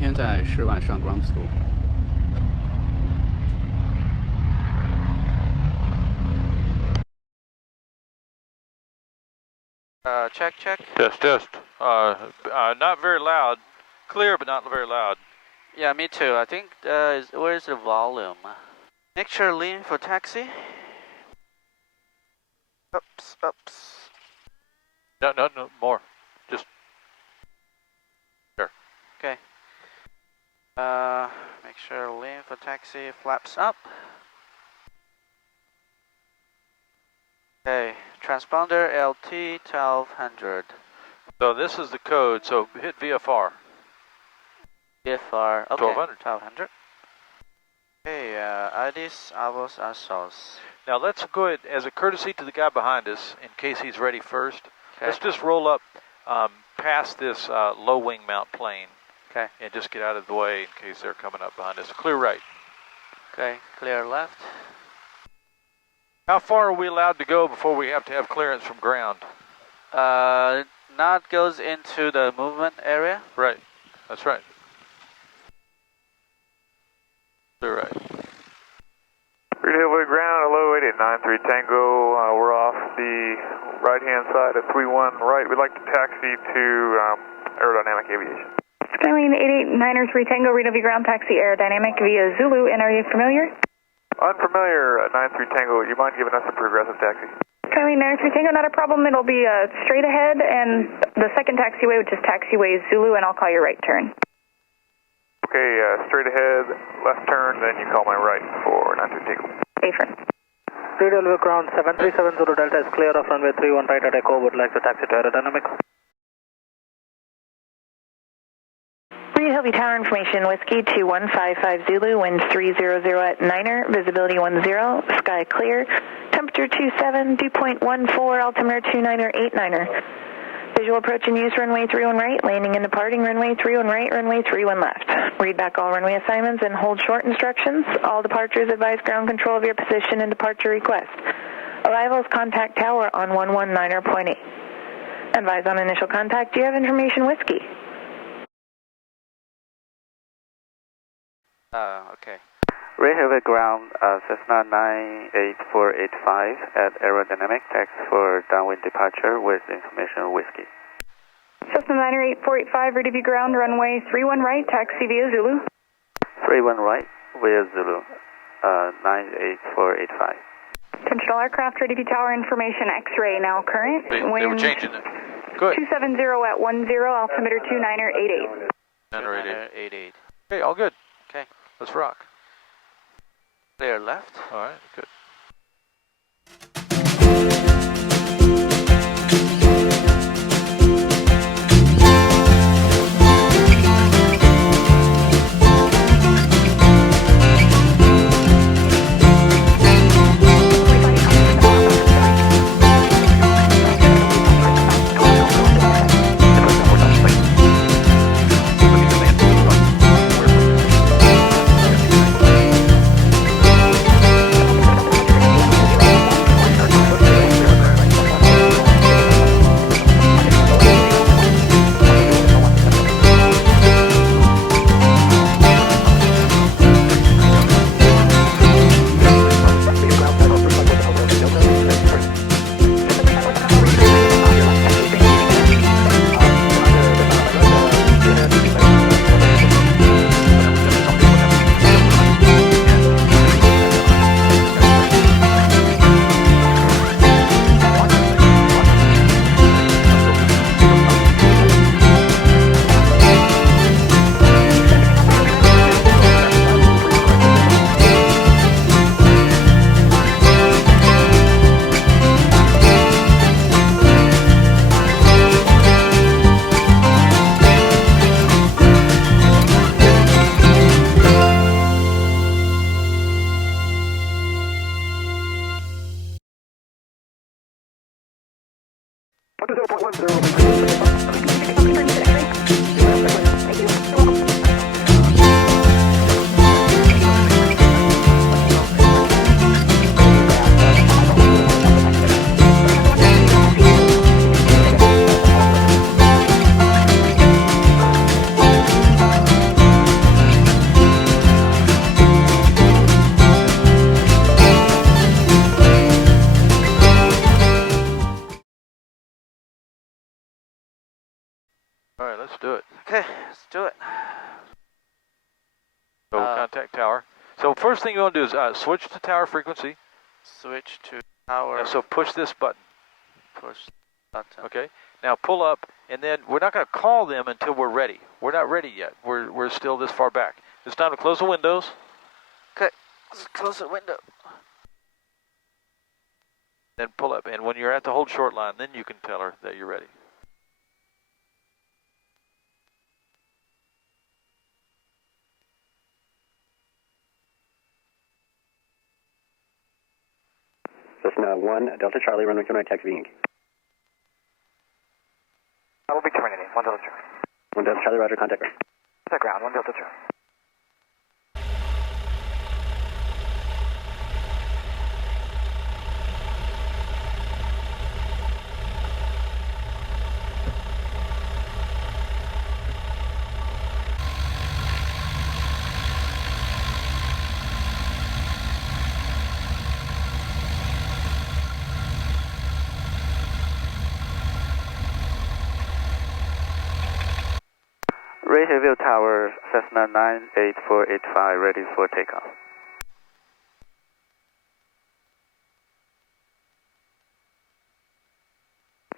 今天在室外上 ground school。Check, check. Test. Not very loud. Clear, but not very loud. Yeah, me too. I think, where's the volume? Make sure lean for taxi. Ups. No, more. Just there. Okay. Make sure lean for taxi, flaps up. Okay, transponder LT 1200. So this is the code, so hit VFR. VFR, okay. 1200. 1200. Okay, IDs, avos, asos. Now let's go ahead, as a courtesy to the guy behind us, in case he's ready first, Okay. let's just roll up past this low wing mount plane. Okay. And just get out of the way in case they're coming up behind us. Clear right. Okay, clear left. How far are we allowed to go before we have to have clearance from ground? Nod goes into the movement area. Right, that's right. Clear right. Redhill ground, hello, 8893 Tango. We're off the right-hand side of 31 right. We'd like to taxi to Aerodynamic Aviation. Skylane 8893 Tango, Redhill ground taxi Aerodynamic via Zulu, and are you familiar? Unfamiliar, 93 Tango. Would you mind giving us a progressive taxi? Skylane 93 Tango, not a problem. It'll be straight ahead, and the second taxiway, which is taxiway Zulu, and I'll call your right turn. Okay, straight ahead, left turn, then you call my right for 93 Tango. Affirm. Redhill ground 7370 Delta is clear of runway 31 right at Echo. Would like to taxi to Aerodynamics. Redhill Tower information, Whiskey 2155 Zulu, winds 300 at Niner, visibility 10, sky clear, temperature 27, dew point 14, altimeter 2989er. Visual approach and use runway 31 right, landing and departing runway 31 right, runway 31 left. Read back all runway assignments and hold short instructions. All departures advise ground control of your position and departure request. Arrivals contact tower on 119.8. Advise on initial contact. Do you have information, Whiskey? Okay. Redhill ground, Cessna 98485 at Aerodynamic, taxi for downwind departure with information Whiskey. Cessna 98485, Redhill ground, runway 31 right, taxi via Zulu. 31 right via Zulu, 98485. Attention all aircraft, Redhill Tower information, X-ray now current. They were changing it. Good. 270 at 10, altimeter 2988. 988. Okay, all good. Okay. Let's rock. Clear left. All right, good. All right, let's do it. Okay, let's do it. So contact tower. So first thing you want to do is switch to tower frequency. Switch to tower. Yeah, so push this button. Push button. Okay. Now pull up, and then we're not going to call them until we're ready. We're not ready yet. We're still this far back. It's time to close the windows. Okay, let's close the window. Then pull up, and when you're at the hold short line, then you can tell her that you're ready. Cessna 1, Delta Charlie, runway 29, taxi Yankee. I will be terminating. 1 Delta Charlie. 1 Delta Charlie, roger, contact her. Contact ground. 1 Delta Charlie. Rayville Tower, Cessna 98485, ready for takeoff.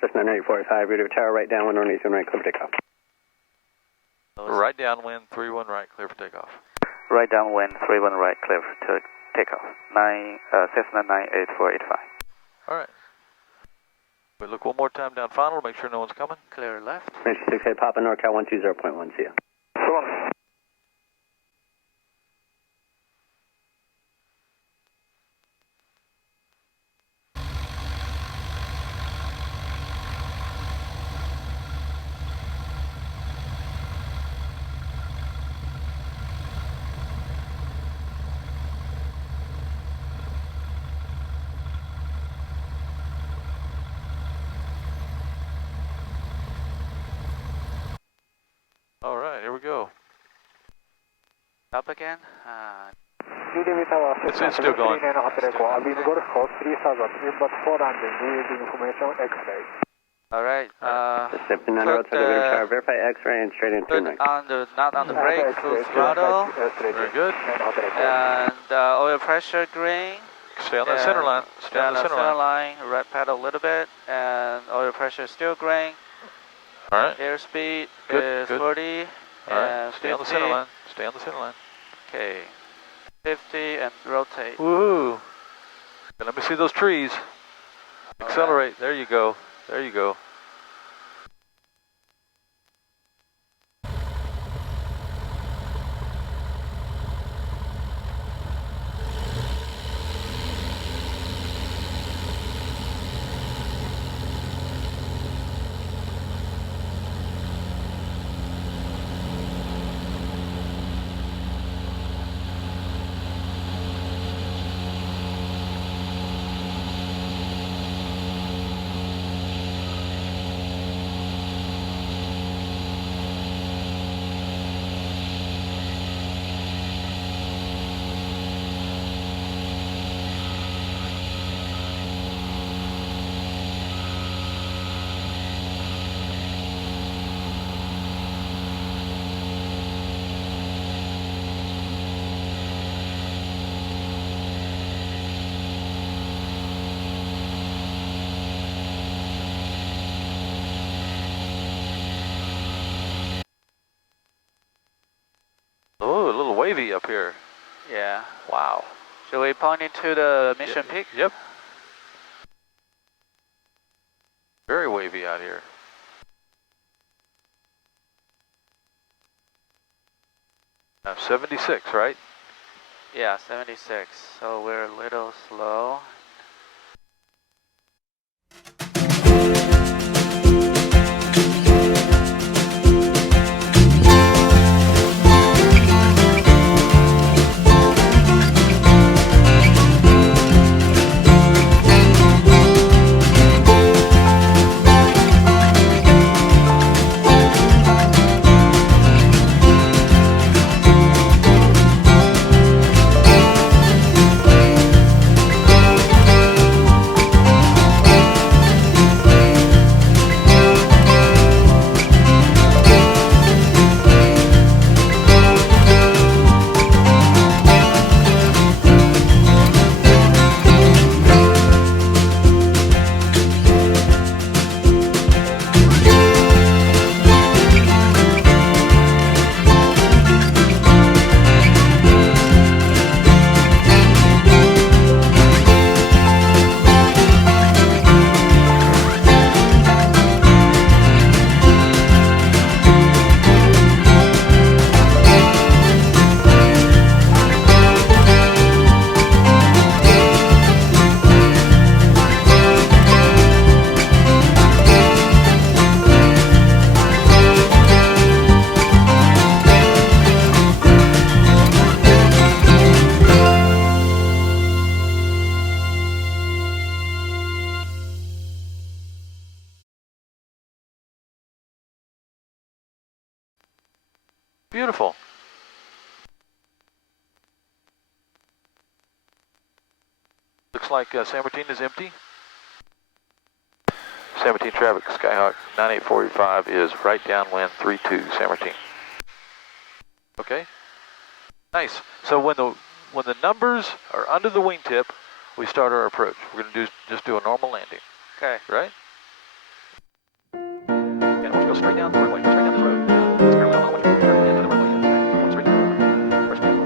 Cessna 98485, ready for tower, right downwind, runway 31 right, clear for takeoff. Right downwind, 31 right, clear for takeoff. Right downwind, 31 right, clear for takeoff. Cessna 98485. All right. We look one more time down final, make sure no one's coming. Clear left. Range 6 head, Papa NorCal 120.1, see ya. So on. All right, here we go. Up again. It's still going. All right. Reception on road, verify X-ray and straight in Put right. on the not on the brake, full throttle, Very good. and oil pressure green. Stay on that center line. Stay on the center line. Red pedal a little bit, and oil pressure still green. All right. Airspeed Good, is good. 40 All right. and Stay 50. on the center line. Stay on the center line. Okay. 50 and rotate. Woohoo! And let me see those trees. Accelerate. There you go. There you go. Oh, a little wavy up here. Yeah. Wow. Should we point into the mission peak? Yep. Very wavy out here. Now 76, right? Yeah, 76. So we're a little slow. Beautiful. Looks like San Martin is empty. San Martin traffic, Skyhawk 98485 is right downwind 32 San Martin. Okay. Nice. So when the numbers are under the wingtip, we start our approach. We're going to just do a normal landing. Okay. Right? And we'll go straight down the runway, straight down the road. It's currently on the way. Turn into the runway. Okay. Straight down. First down.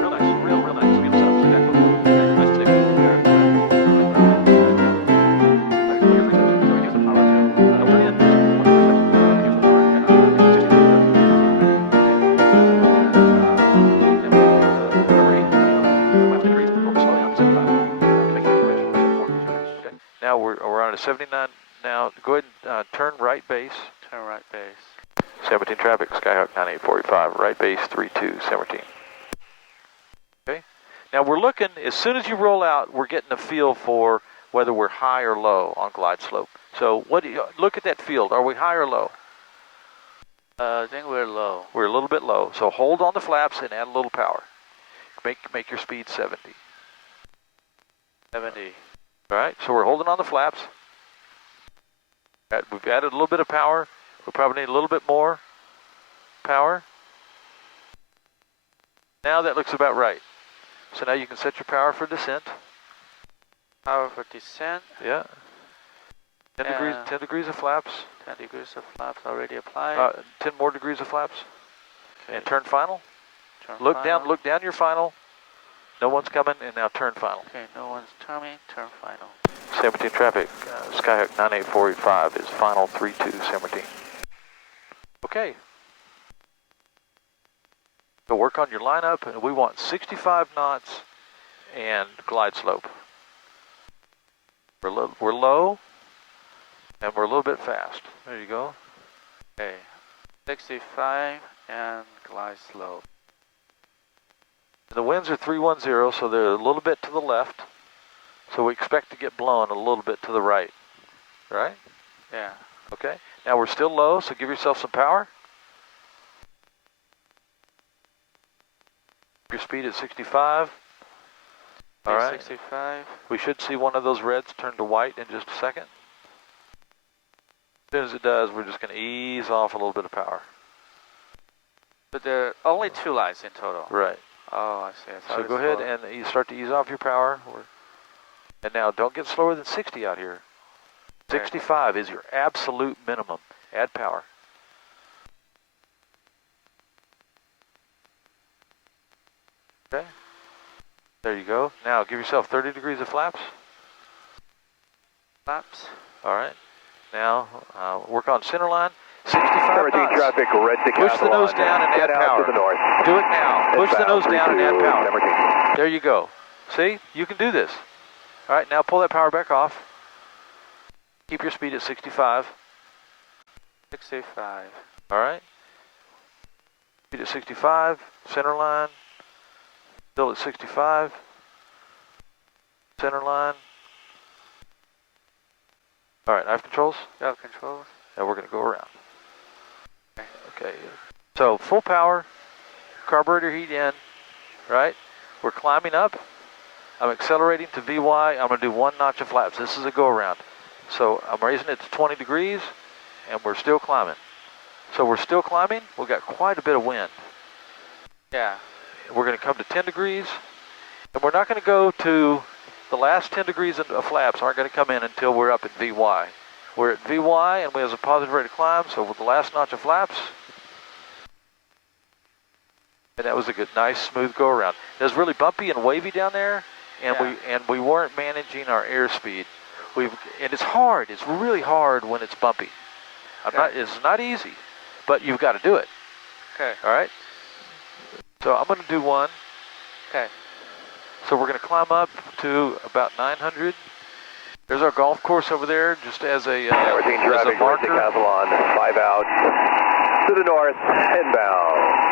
Real nice. Real nice. Beautiful setup. Exactly. Okay. Nice and safe. Now we're on a 79 now. Go ahead and turn right base. Turn right base. 17 traffic, Skyhawk 9845, right base 32, 17. Okay. Now we're looking, as soon as you roll out, we're getting a feel for whether we're high or low on glide slope. So what do you, look at that field. Are we high or low? I think we're low. We're a little bit low. So hold on the flaps and add a little power. Make your speed 70. 70. All right, so we're holding on the flaps. We've added a little bit of power. We probably need a little bit more power. Now that looks about right. So now you can set your power for descent. Power for descent. Yeah. 10 degrees of flaps. 10 degrees of flaps already applied. 10 more degrees of flaps. Okay. And turn final. Turn Down, look down your final. No one's coming, and now turn final. Okay, no one's turning. Turn final. 17 traffic, Skyhawk 98485 is final 32 San Martin. Okay. So work on your lineup, and we want 65 knots and glide slope. We're low, and we're a little bit fast. There you go. Okay, 65 and glide slope. The winds are 310, so they're a little bit to the left. So we expect to get blown a little bit to the right. Right? Yeah. Okay. Now we're still low, so give yourself some power. Your speed at 65. All right. 65. We should see one of those reds turn to white in just a second. As soon as it does, we're just going to ease off a little bit of power. But there are only 2 lights in total. Right. Oh, I see. So go ahead and you start to ease off your power. And now don't get slower than 60 out here. Okay. 65 is your absolute minimum. Add power. Okay. There you go. Now give yourself 30 degrees of flaps. Flaps. All right. Now work on center line. 65 knots. Traffic, red to Push the nose down and add power. To the north. Do it now. Push the nose down and add power. 17. There you go. See? You can do this. All right, now pull that power back off. Keep your speed at 65. 65. All right. Speed at 65. Center line. Still at 65. Center line. All right, I have controls. You have controls. And we're going to go around. Okay. So full power. Carburetor heat in. Right. We're climbing up. I'm accelerating to VY. I'm going to do 1 notch of flaps. This is a go around. So I'm raising it to 20 degrees, and we're still climbing. So we're still climbing. We've got quite a bit of wind. Yeah. We're going to come to 10 degrees, and we're not going to go to the last 10 degrees of flaps aren't going to come in until we're up at VY. We're at VY, and we have a positive rate of climb, so with the last notch of flaps, and that was a good, nice, smooth go around. It was really bumpy and wavy down there. And we weren't managing our airspeed. And it's hard. It's really hard when it's bumpy. It's not easy, but you've got to do it. Okay. All right. So I'm going to do 1. Okay. So we're going to climb up to about 900. There's our golf course over there, just as a marker. Castle on 5 out to the north, inbound.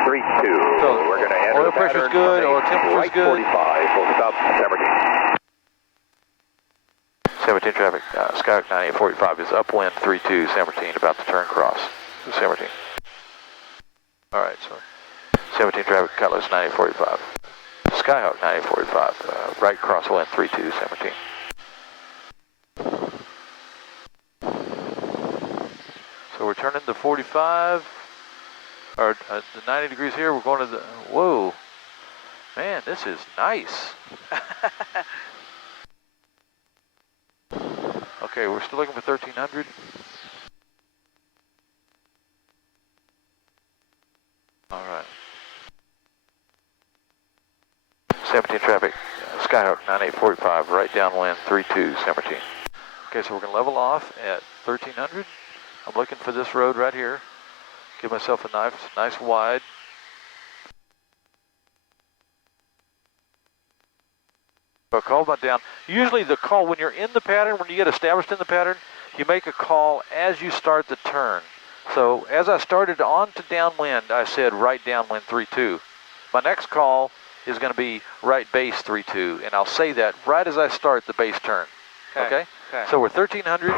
3-2. So we're going to enter oil pressure's good, oil temperature's right good. 45. We'll stop San Martin. 17 traffic, Skyhawk 9845 is upwind 32, San Martin, about to turn cross. San Martin. Alright, so 17 traffic, Cutlass 9845. Skyhawk 9845, right crosswind 32, San Martin. So we're turning to 45, or the 90 degrees here, we're going to the, whoa, man, this is nice. Okay, we're still looking for 1300. All right. 17 traffic, Skyhawk 9845, right downwind 32, San Martin. Okay, so we're going to level off at 1300. I'm looking for this road right here. Give myself a nice wide. So call my down. Usually the call, when you're in the pattern, when you get established in the pattern, you make a call as you start the turn. So as I started on to downwind, I said right downwind 32. My next call is going to be right base 32, and I'll say that right as I start the base turn. Okay? So we're 1300,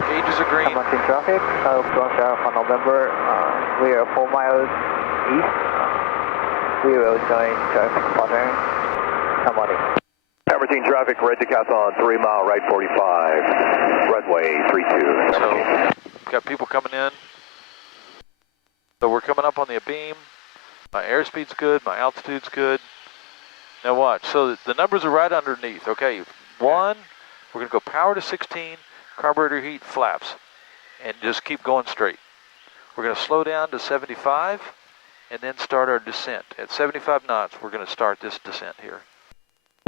gauges are green. Martin traffic, for November, we are 4 miles east. We will join traffic pattern. Somebody. Martin traffic, red Decathlon, 3 mile right 45, runway 32. So, got people coming in. So we're coming up on the beam. My airspeed's good, my altitude's good. Now watch, so the numbers are right underneath, okay? 1, we're gonna go power to 16, carburetor heat, flaps, and just keep going straight. We're gonna slow down to 75, and then start our descent. At 75 knots, we're gonna start this descent here.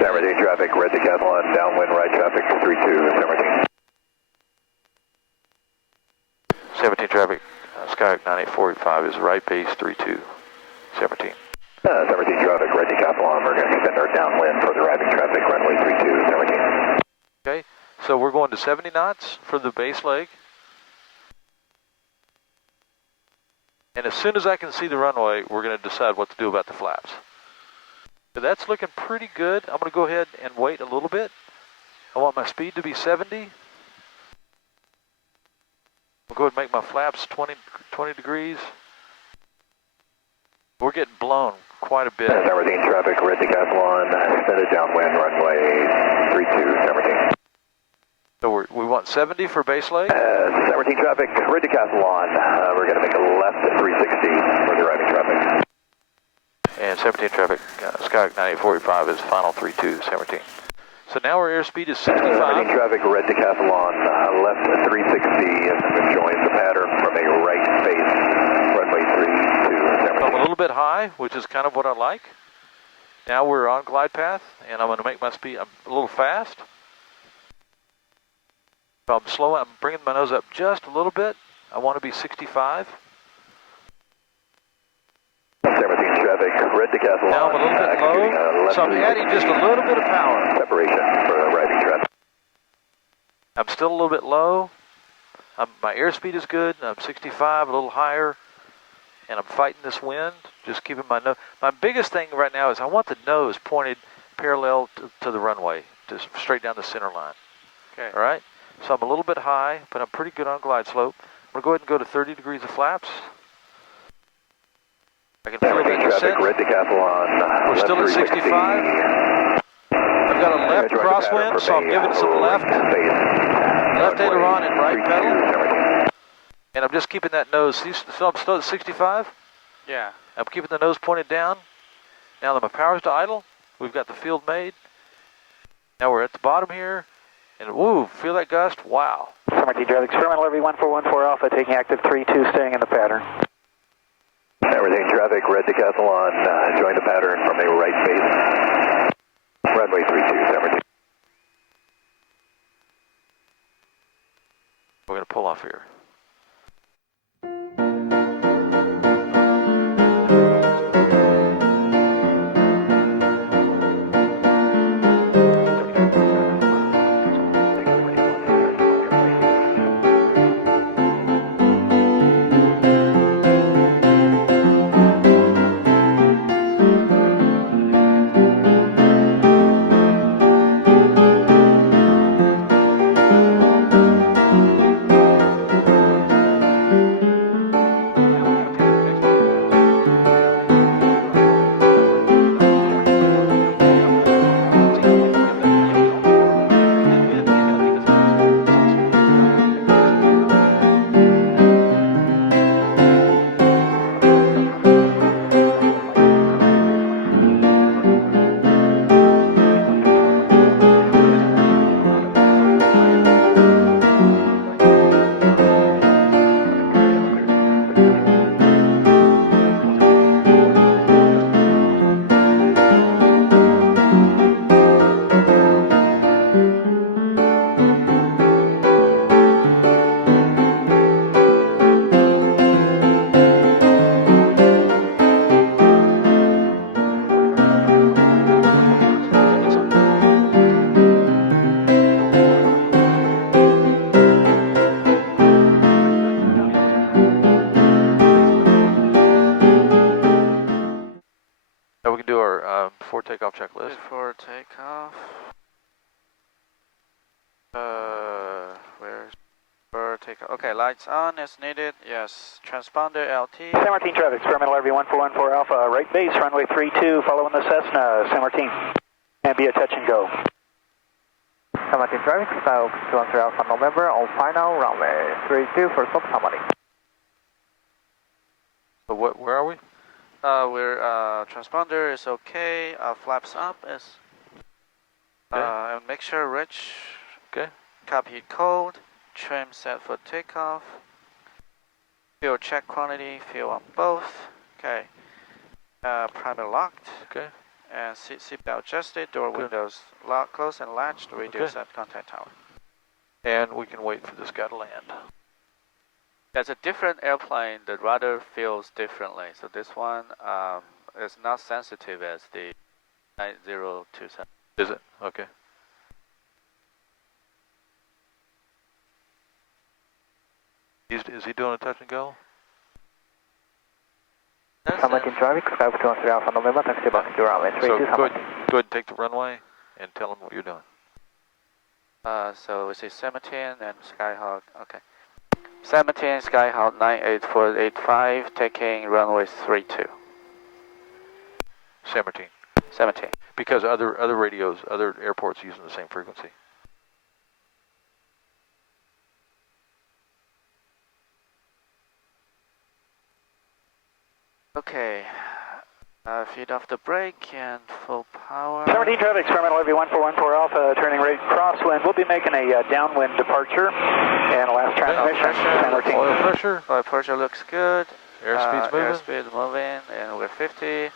San Martin traffic, red Decathlon, downwind right traffic, 32, San Martin. 17 traffic, Skyhawk 9845 is right base 32, San Martin. San Martin traffic, red Decathlon, we're going to extend our downwind for the arriving traffic, runway 32, San Martin. Okay, so we're going to 70 knots for the base leg. And as soon as I can see the runway, we're going to decide what to do about the flaps. So that's looking pretty good. I'm going to go ahead and wait a little bit. I want my speed to be 70. We'll go ahead and make my flaps 20 degrees. We're getting blown quite a bit. San Martin traffic, red Decathlon, extended downwind, runway 32, San Martin. So we want 70 for base leg. San Martin traffic, red Decathlon, we're going to make a left at 360 for the arriving traffic. And 17 traffic, Skyhawk 9845 is final 32, San Martin. So now our airspeed is 65. San Martin traffic, red Decathlon, left at 360, and joins the pattern from a right base, runway 32, San Martin. I'm a little bit high, which is kind of what I like. Now we're on glide path, and I'm going to make my speed a little fast. So I'm slow, I'm bringing my nose up just a little bit. I want to be 65. San Martin traffic, red Decathlon. Now I'm a little bit low, so I'm adding just a little bit of power. Separation for arriving traffic. I'm still a little bit low. My airspeed is good. I'm 65, a little higher, and I'm fighting this wind. Just keeping my nose. My biggest thing right now is I want the nose pointed parallel to the runway, just straight down the center line. Okay. All right. So I'm a little bit high, but I'm pretty good on glide slope. I'm gonna go ahead and go to 30 degrees of flaps. I can feel that descent. Red Decathlon. We're still at 65. I've got a left crosswind, so I'm giving some left aileron and right pedal. And I'm just keeping that nose. So I'm still at 65. Yeah. I'm keeping the nose pointed down. Now that my power's to idle, we've got the field made. Now we're at the bottom here. And woo, feel that gust? Wow. San Martin traffic, experimental RV1414 Alpha, taking active 32, staying in the pattern. San Martin traffic, red Decathlon, join the pattern from a right base. Runway 32, San Martin. We're going to pull off here. takeoff checklist. Before takeoff. Where's for takeoff? Okay, lights on as needed. Yes. Transponder LT. San Martin traffic, experimental RV1414 Alpha, right base, runway 32, following the Cessna, San Martin. And be a touch and go. San Martin traffic, style 213 Alpha November, on final, runway 32 for stop San Martin. So where are we? We're, transponder is okay, flaps up is, and make sure rich. Okay. Copy code, trim set for takeoff. Fuel check quantity, fuel on both. Okay. Primer locked. Okay. And seatbelt adjusted, door windows locked, closed and latched, reduce at contact tower. And we can wait for this guy to land. That's a different airplane, the rudder feels differently. So this one is not sensitive as the 9027. Is it? Okay. Is he doing a touch and go? San Martin traffic, sky 213 Alpha November, taxi back to runway 32 So San go ahead Martin. and take the runway and tell him what you're doing. So we say 17 and Skyhawk, okay. 17 Skyhawk 98485, taking runway 32. 17. 17. Because other radios, other airports using the same frequency. Okay. Feed off the brake and full power. 17 traffic, experimental RV1414 Alpha, turning right crosswind. We'll be making a downwind departure. And last transmission, San Martin. Oil pressure. Oil pressure looks good. Airspeed's moving. Airspeed moving, and we're 50,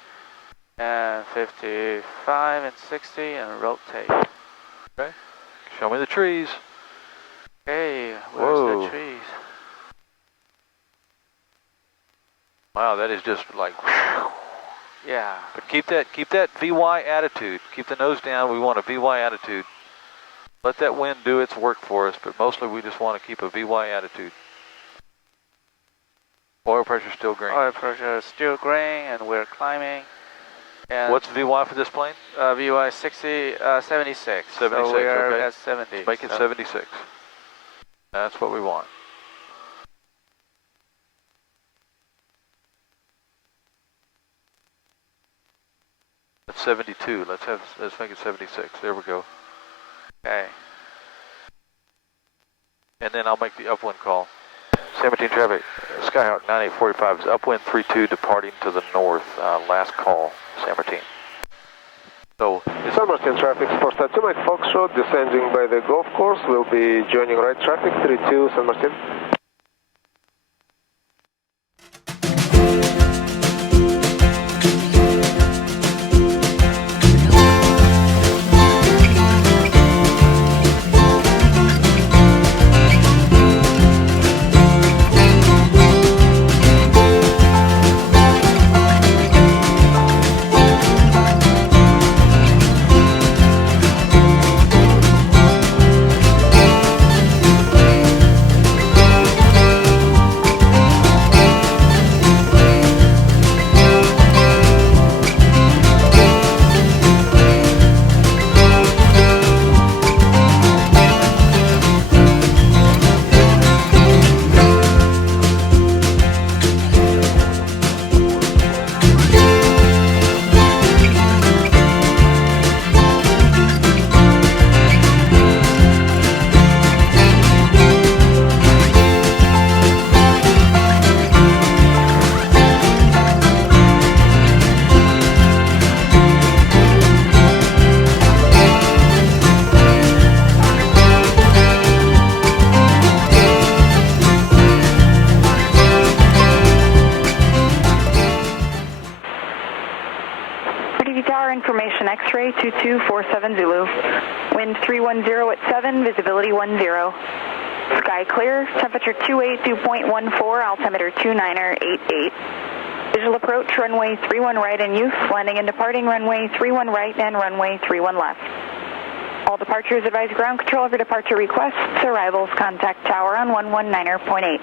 and 55, and 60, and rotate. Okay. Show me the trees. Okay, where's Whoa. the trees? Wow, that is just like. Yeah. But keep that VY attitude. Keep the nose down. We want a VY attitude. Let that wind do its work for us, but mostly we just want to keep a VY attitude. Oil pressure still green. Oil pressure is still green, and we're climbing. And what's VY for this plane? VY 76. 76, So we're okay. at 70. Let's make it 76. That's what we want. That's 72. Let's make it 76. There we go. Okay. And then I'll make the upwind call. 17 traffic, Skyhawk 9845 is upwind 32 departing to the north. Last call, San Martin. So, San Martin traffic, Sports Taxi Mike Foxtrot, descending by the golf course, will be joining right traffic 32 San Martin. Information X-ray 2247 Zulu. Wind 310 at 7, visibility 10. Sky clear, temperature 282.14, altimeter 29er88. Visual approach, runway 31 right in use, landing and departing runway 31 right and runway 31 left. All departures advise ground control of your departure requests. Arrivals contact tower on 119.8.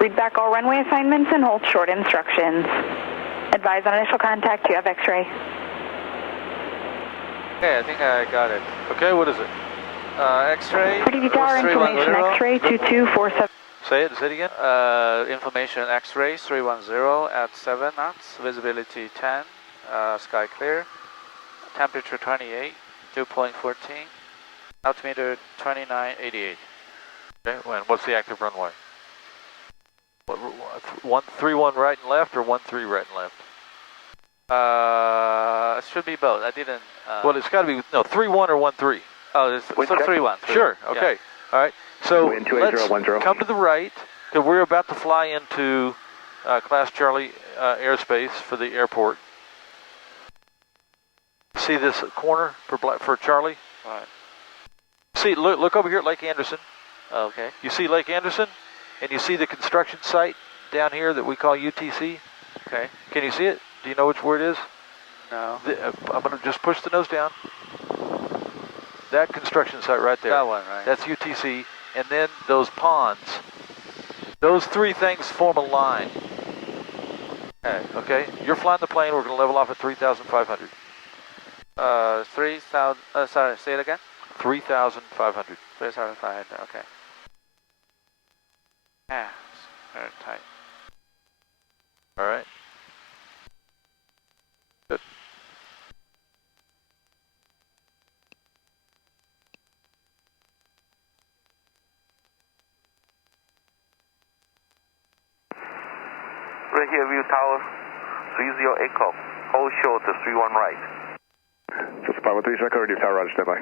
Read back all runway assignments and hold short instructions. Advise on initial contact, you have X-ray. Okay, I think I got it. Okay, what is it? X-ray. RTD tower information, X-ray 2247. Say it again. Information X-ray 310 at 7 knots, visibility 10, sky clear, temperature 28, 2.14, altimeter 2988. Okay, what's the active runway? 131 right and left or 13 right and left? It should be both. I didn't. Well, it's got to be 31 or 13. Oh, it's so 31. Sure. Okay. Yeah. All right. So Wind let's 28010. come to the right because we're about to fly into Class Charlie airspace for the airport. See this corner for Charlie? Right. See, look over here at Lake Anderson. Okay. You see Lake Anderson, and you see the construction site down here that we call UTC. Okay. Can you see it? Do you know where it is? No. I'm going to just push the nose down. That construction site right there. That one, right? That's UTC. And then those ponds. Those three things form a line. Okay. You're flying the plane. We're going to level off at 3,500. 3,000. Sorry, say it again. 3,500. 3,500. Okay. Yeah, it's very tight. All right. Good. Right here, view tower, 30 Echo. Hold short to 31 right. Just 513 Echo, reduce tower, roger, standby.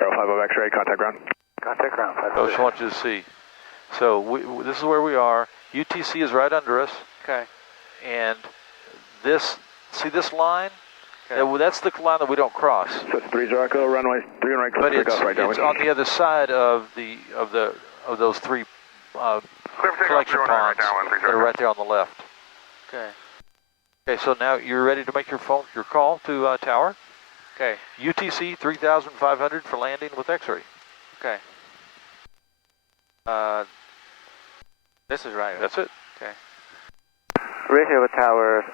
Aero 50 X-ray, contact ground. Contact ground. I just want you to see. So this is where we are. UTC is right under us. Okay. And see this line? Okay. That's the line that we don't cross. So it's 30 Echo, runway 3 right, But click off right down. it's on the other side of those three collection ponds that are right there on the left. Okay. Okay, so now you're ready to make your call to tower. Okay. UTC 3,500 for landing with X-ray. Okay. This is right. That's it. Okay. Radio tower,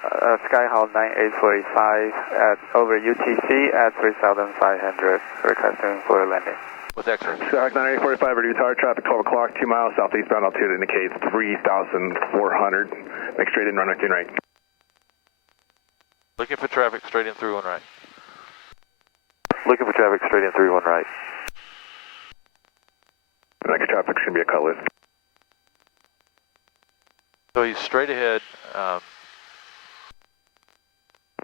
Skyhawk 98485 at over UTC at 3,500, requesting for landing. With X-ray. Skyhawk 98485, reduce tower, traffic 12 o'clock, 2 miles, southeastbound altitude indicates 3,400. Make straight in, runway 10 right. Looking for traffic straight in through and right. Looking for traffic straight in 31 right. The next traffic should be a cut list. So he's straight ahead.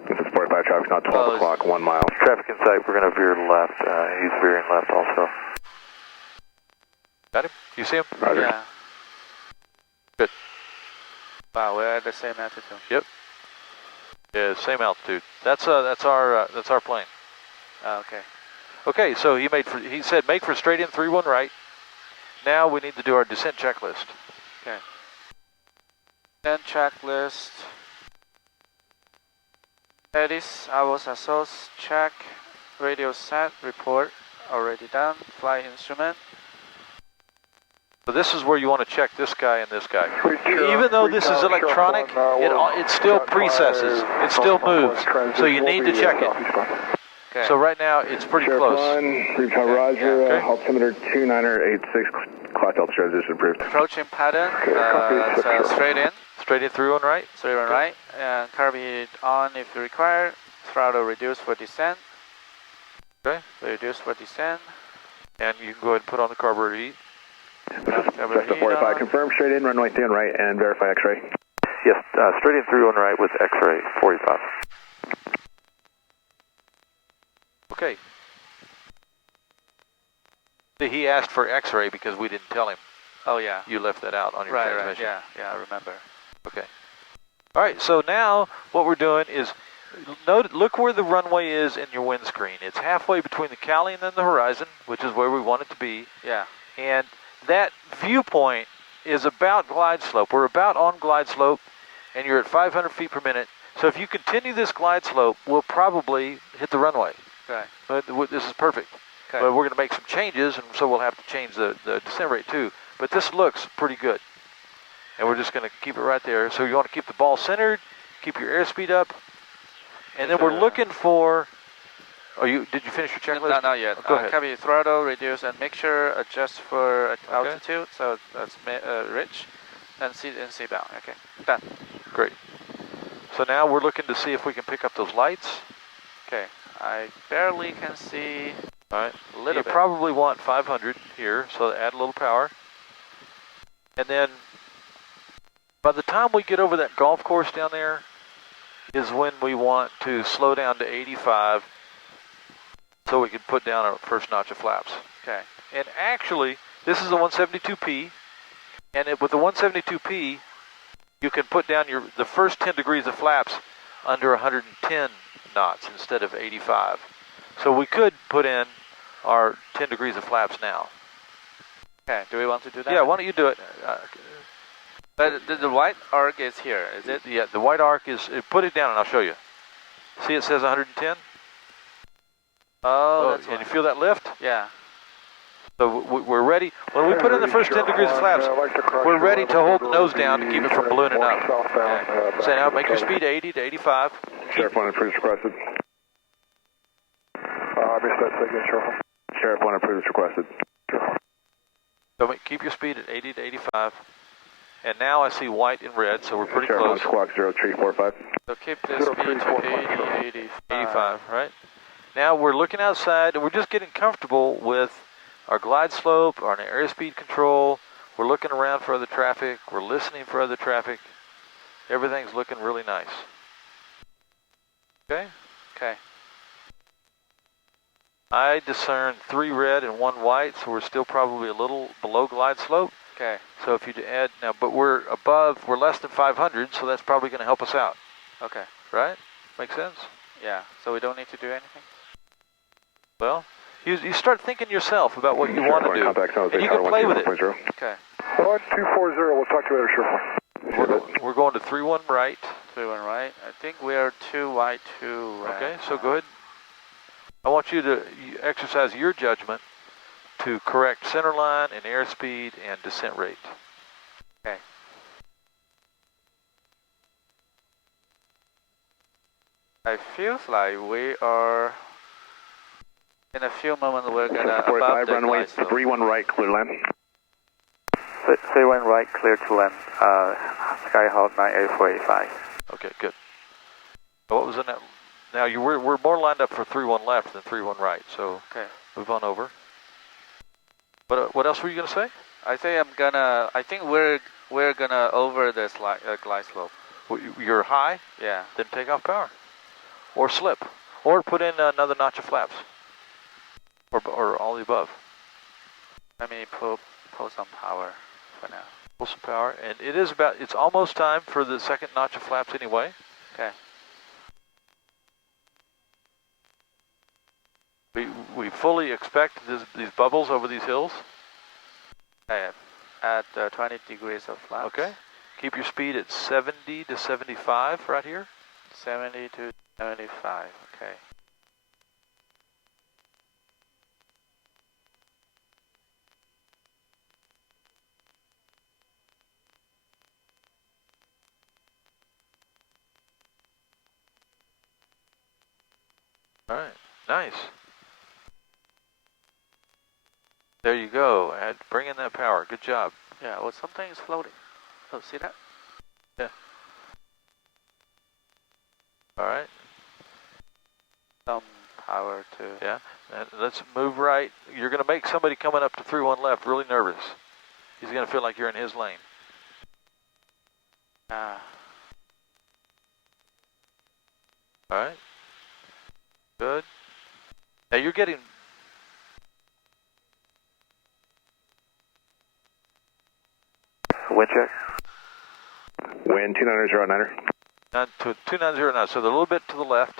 This is 45 traffic, not 12 o'clock, 1 mile. Traffic in sight, we're going to veer left. He's veering left also. Got him? You see him? Roger. Yeah. Good. Wow, we're at the same altitude. Yep. Yeah, same altitude. That's our plane. Okay. Okay, so he said make for straight in 31 right. Now we need to do our descent checklist. Okay. Then checklist. Edis, hours source, check, radio set, report, already done, flight instrument. So this is where you want to check this guy and this guy. Even though this is electronic, it still precesses, it still moves, so you need to check it. Okay. So right now it's pretty close. Roger, altimeter 2986, clock altitude transition approved. Approaching pattern, straight in. Straight in through and right? Straight in right, and carburetor on if required, throttle reduce for descent. Okay. Reduce for descent. And you can go ahead and put on the carburetor heat. Just 45, confirm straight in, runway 10 right, and verify X-ray. Yes, straight in through and right with X-ray 45. Okay. See, he asked for X-ray because we didn't tell him. Oh yeah. You left that out on your transmission. Right, yeah, I remember. Okay. All right, so now what we're doing is, look where the runway is in your windscreen. It's halfway between the Cali and then the horizon, which is where we want it to be. Yeah. And that viewpoint is about glide slope. We're about on glide slope, and you're at 500 feet per minute. So if you continue this glide slope, we'll probably hit the runway. Right. But this is perfect. Okay. But we're going to make some changes, and so we'll have to change the descent rate too. But this looks pretty good. And we're just going to keep it right there. So you want to keep the ball centered, keep your airspeed up, and then we're looking for Did you finish your checklist? No, not yet. Go ahead. Copy throttle, reduce, and make sure adjust for altitude. So that's rich, and C down. Okay, done. Great. So now we're looking to see if we can pick up those lights. Okay, I barely can see. All right. A little bit. You probably want 500 here, so add a little power. And then by the time we get over that golf course down there is when we want to slow down to 85 so we can put down our first notch of flaps. Okay. And actually, this is a 172P, and with the 172P, you can put down the first 10 degrees of flaps under 110 knots instead of 85. So we could put in our 10 degrees of flaps now. Okay, do we want to do that? Yeah, why don't you do it? But the white arc is here, is it? Yeah, the white arc is, put it down and I'll show you. See it says 110? Oh, that's and you feel that lift? Yeah. So we're ready. When we put in the first 10 degrees of flaps, we're ready to hold the nose down to keep it from ballooning up. Okay. So now make your speed 80 to 85. Sheriff 1 approves requested. I missed that signature. Sheriff 1 approves requested. So keep your speed at 80 to 85. And now I see white and red, so we're pretty Sheriff close. 1 squawk 0345. So keep the speed to 80, 85, right? Now we're looking outside and we're just getting comfortable with our glide slope, our airspeed control. We're looking around for other traffic. We're listening for other traffic. Everything's looking really nice. Okay? Okay. I discern 3 red and 1 white, so we're still probably a little below glide slope. Okay. So if you add now, but we're less than 500, so that's probably going to help us out. Okay. Right? Make sense? Yeah. So we don't need to do anything? Well, you start thinking yourself about what you want to do, and you can play with it. Okay. 1240, we'll talk to you later, Sheriff. We're going to 31 right. 31 right. I think we are 2 white, 2 red. Okay, so go ahead. I want you to exercise your judgment to correct center line and airspeed and descent rate. Okay. I feel like we are, in a few moments, we're going to above the runway 31 right, clear land. 31 right, clear to land. Skyhawk 98485. Okay, good. So what was in that? Now we're more lined up for 31 left than 31 right, so okay. Move on over. But what else were you going to say? I think we're gonna over this glide slope. You're high? Yeah. Then take off power. Or slip. Or put in another notch of flaps. Or all the above. Let me pull some power for now. Pull some power. And it's almost time for the second notch of flaps anyway. Okay. We fully expect these bubbles over these hills. Okay. At 20 degrees of flaps. Okay. Keep your speed at 70 to 75 right here. 70 to 75. Okay. All right. Nice. There you go. Bring in that power. Good job. Yeah, well, something is floating. Oh, see that? Yeah. All right. Some power too. Yeah. And let's move right. You're going to make somebody coming up to 31 left really nervous. He's going to feel like you're in his lane. Ah. All right. Good. Now you're getting... Wind check. Wind 2909er. 2909, so they're a little bit to the left.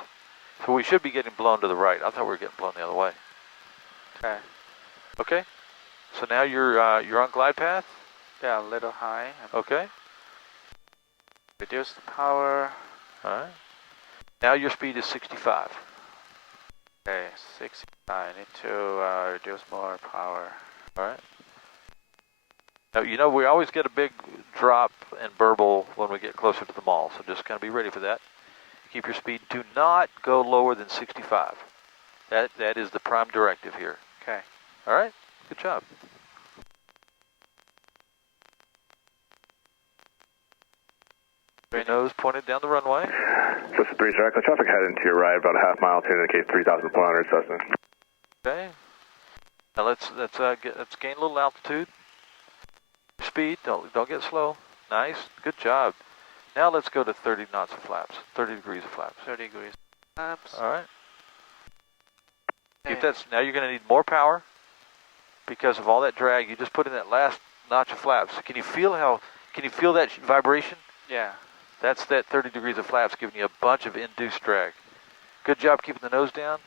So we should be getting blown to the right. I thought we were getting blown the other way. Okay. Okay. So now you're on glide path? Yeah, a little high. Okay. Reduce the power. All right. Now your speed is 65. Okay, 65. I need to reduce more power. All right. Now, you know, we always get a big drop and burble when we get closer to the mall, so just kind of be ready for that. Keep your speed. Do not go lower than 65. That is the prime directive here. Okay. All right, good job. Your nose pointed down the runway. This is 3 direct traffic heading to your right, about a half mile to indicate 3,400 Cessna. Okay. Now let's gain a little altitude. Speed, don't get slow. Nice, good job. Now let's go to 30 knots of flaps, 30 degrees of flaps. 30 degrees flaps. All right. If that's, now you're going to need more power because of all that drag. You just put in that last notch of flaps. Can you feel that vibration? Yeah. That's that 30 degrees of flaps giving you a bunch of induced drag. Good job keeping the nose down.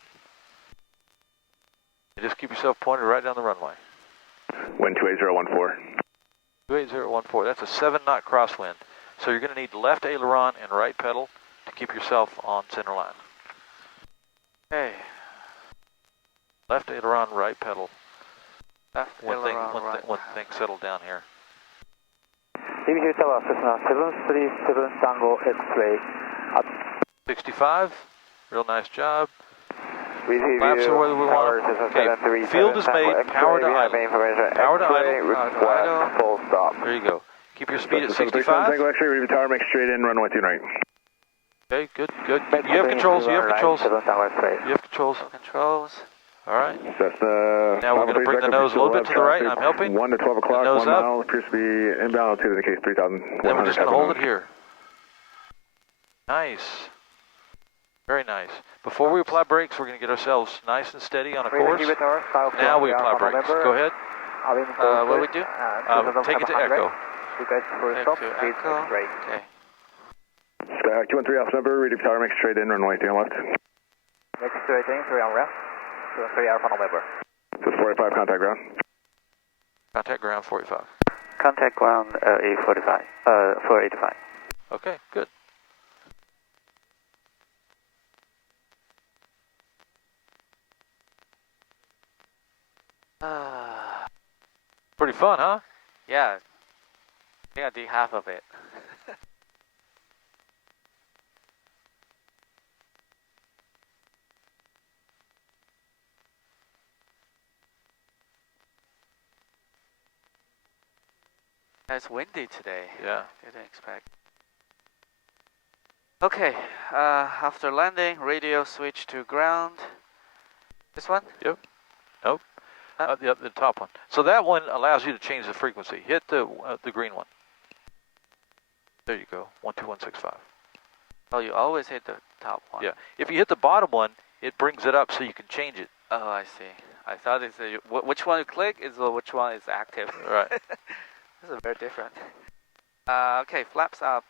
And just keep yourself pointed right down the runway. Wind 28014. 28014, that's a 7-knot crosswind. So you're going to need left aileron and right pedal to keep yourself on center line. Okay. Left aileron, right pedal. Left aileron, right when things settle down here. DBQ Tower, Cessna 737 Tango X-ray. 65, real nice job. Receive Flaps are where we want. Okay, field is made, power to idle. Power to idle. Full stop. There you go. Keep your speed at 65. Tango X-ray, read the tower, make straight in, runway 29. Okay, good. You have controls, you have controls. You have controls. Controls. All right. Cessna, now we're going to bring the nose a little bit to the right. I'm helping. 1 to 12 o'clock, 1 mile, appears to be inbound to indicate 3,100. Then we're just going to hold it here. Nice. Very nice. Before we apply brakes, we're going to get ourselves nice and steady on a course. Now we apply brakes. Go ahead. What do we do? Take it to echo. Okay. Sky 213 Alpha number, read the tower, make straight in, runway 3 on left. Make straight in, 3 on left. 213 Alpha November. This is 45, contact ground. Contact ground 45. Contact ground 845, 485. Okay, good. Pretty fun, huh? Yeah. I think I did half of it. It's windy today. Yeah. Didn't expect. Okay, after landing, radio switch to ground. This one? Yep. Nope. The top one. So that one allows you to change the frequency. Hit the green one. There you go. 12165. Oh, you always hit the top one. Yeah. If you hit the bottom one, it brings it up so you can change it. Oh, I see. I thought it's which one you click is which one is active. Right. This is very different. Okay, flaps up.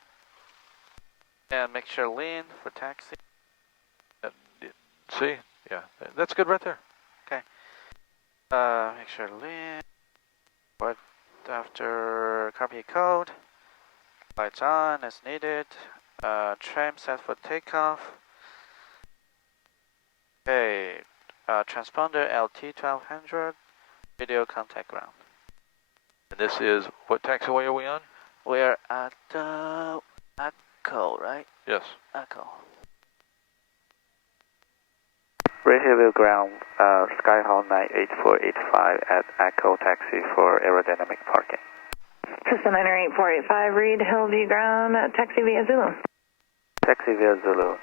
And make sure lean for taxi. See? Yeah. That's good right there. Okay. Make sure lean. What after copy code. Lights on as needed. Trim set for takeoff. Okay. Transponder LT 1200. Video contact ground. And this is, what taxiway are we on? We're at Echo, right? Yes. Echo. Raheville ground, Skyhawk 98485 at Echo taxi for aerodynamic parking. System 98485, read Hillview ground, taxi via Zulu. Taxi via Zulu,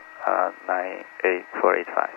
98485.